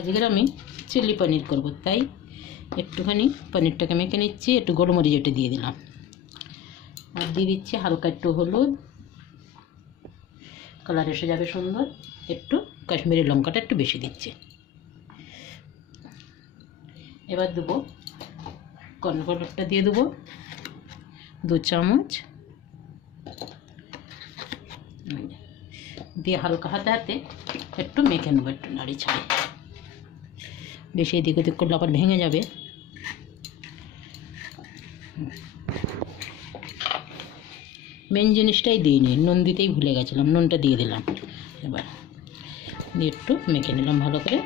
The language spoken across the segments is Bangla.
আজকে আমি চিলি পনির করব, তাই একটুখানি পনিরটাকে মেখে নিচ্ছি। একটু গোলমরিচ এটা দিয়ে দিলাম, আর দিয়ে দিচ্ছি হালকা একটু হলুদ, কালার এসে যাবে সুন্দর। একটু কাশ্মীরি লঙ্কাটা একটু বেশি দিচ্ছি। এবার দেবো কর্নফ্লাওয়ারটা দিয়ে দেবো 2 চামচ, দিয়ে হালকা হাতে হাতে একটু মেখে নেবো, একটু নাড়ি ছাড়ি। বেশি এদিক ওদিক করলে আবার ভেঙে যাবে। মেন জিনিসটাই দিইনি, নুন দিতেই ভুলে গেছিলাম, নুনটা দিয়ে দিলাম। এবার দিয়ে একটু মেখে নিলাম ভালো করে।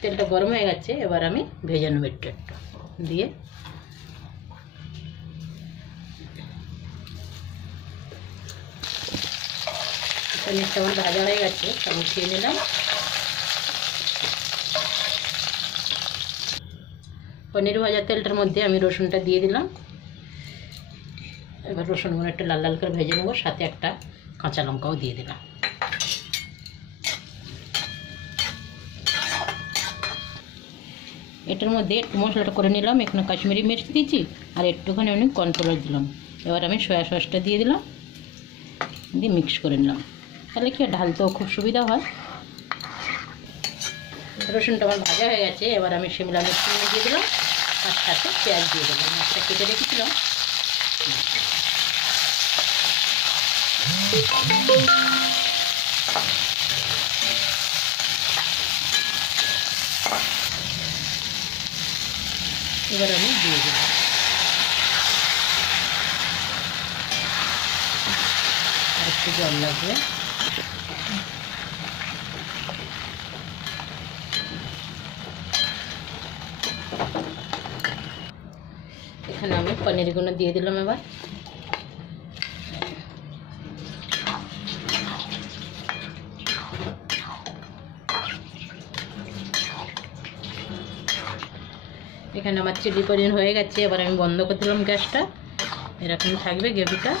তেলটা গরম হয়ে গেছে, এবার আমি ভেজে নেবো একটু একটু দিয়ে। পনিরটা আমার ভাজা হয়ে গেছে, আমি খেয়ে নিলাম। পনির ভাজা তেলটার মধ্যে আমি রসুনটা দিয়ে দিলাম। এবার রসুনগুলো একটু লাল লাল করে ভেজে নেবো, সাথে একটা কাঁচা লঙ্কাও দিয়ে দিলাম। এটার মধ্যে একটু মশলাটা করে নিলাম। এখানে কাশ্মীরি মির্চ দিয়েছি আর একটুখানি আমি কর্নফ্লাওয়ার দিলাম। এবার আমি সয়া সসটা দিয়ে দিলাম, দিয়ে মিক্স করে নিলাম। তাহলে কি ঢালতেও খুব সুবিধা হয়। রসুনটা আমার ভাজা হয়ে গেছে, এবার আমি শিমলা মির্চ দিয়ে দিলাম, আর সাথে পেঁয়াজ দিয়ে দিলাম। মাছটা কেটে রেখেছিলাম। এবার আমি দিয়ে দিলাম। আর একটু জল লাগবে। এখানে আমি পনিরগুলো দিয়ে দিলাম। এবার এখানে আমার চিলি পনির হয়ে গেছে। এবার আমি বন্ধ করে দিলাম গ্যাসটা। এরকম থাকবে গ্রেভিটা।